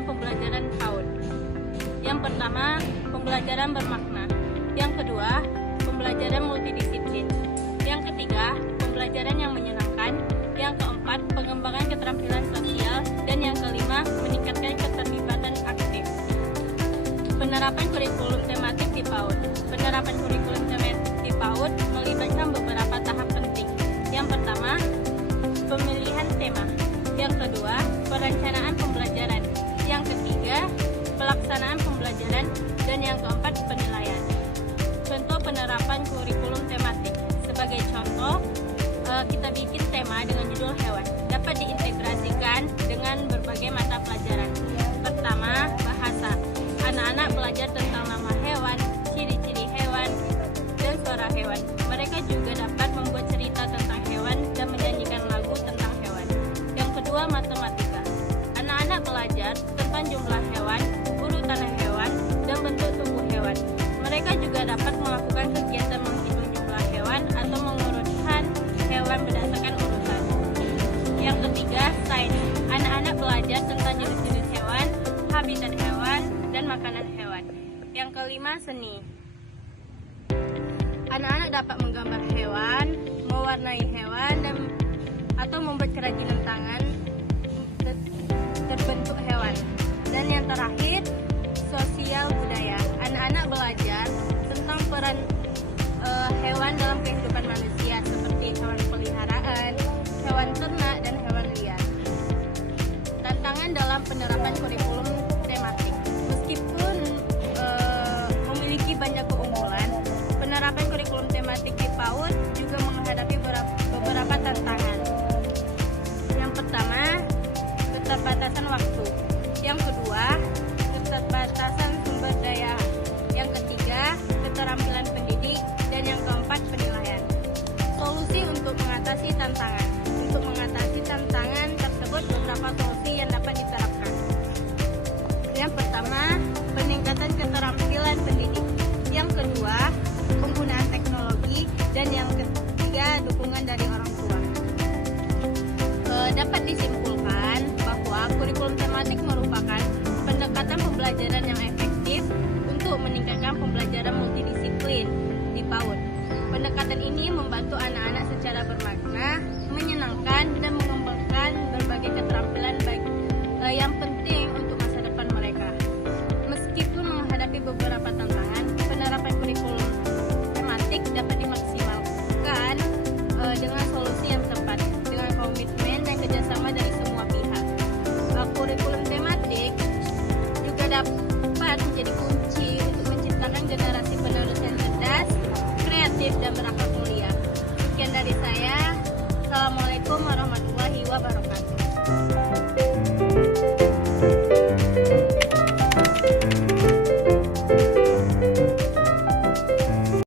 dalam pembelajaran PAUD. Yang pertama, pembelajaran bermakna. Yang kedua, pembelajaran multidisiplin. Yang ketiga, pembelajaran yang menyenangkan. Yang keempat, pengembangan keterampilan sosial. Dan yang kelima, meningkatkan keterlibatan aktif. Penerapan kurikulum tematik di PAUD. Penerapan kurikulum tematik di PAUD melibatkan beberapa tahap penting. Yang pertama, pemilihan tema. Yang kedua, perencanaan pembelajaran. Yang ketiga, pelaksanaan pembelajaran. Dan yang keempat, penilaian. Contoh penerapan kurikulum tematik. Sebagai contoh, kita bikin tema dengan judul hewan. Dapat diintegrasikan dengan berbagai mata pelajaran. Pertama, bahasa. Anak-anak belajar tentang nama hewan, ciri-ciri hewan, dan suara hewan. Mereka juga dapat membuat cerita tentang hewan dan menyanyikan lagu tentang hewan. Yang kedua, matematika. Anak-anak belajar tentang jumlah hewan, urutan hewan, dan bentuk tubuh hewan. Mereka juga dapat melakukan kegiatan menghitung jumlah hewan atau mengurutkan hewan berdasarkan urutan. Yang ketiga, sains. Anak-anak belajar tentang jenis-jenis hewan, habitat hewan, dan makanan hewan. Yang kelima, seni. Anak-anak dapat menggambar hewan, mewarnai hewan, atau membuat kerajinan tangan terbentuk hewan. Dan yang terakhir, sosial budaya. Anak-anak belajar tentang peran hewan dalam kehidupan manusia, seperti hewan peliharaan, hewan ternak, dan hewan liar. Tantangan dalam penerapan kurikulum tematik. Meskipun memiliki banyak keunggulan, penerapan kurikulum tematik di PAUD juga menghadapi beberapa tantangan. Yang pertama, keterbatasan waktu. Yang kedua, keterbatasan sumber daya. Yang ketiga, keterampilan pendidik. Dan yang keempat, penilaian. Solusi untuk mengatasi tantangan. Untuk mengatasi tantangan tersebut, beberapa solusi yang dapat diterapkan. Yang pertama, peningkatan keterampilan pendidik. Yang kedua, penggunaan teknologi. Dan yang ketiga, dukungan dari orang tua. Dapat disimpulkan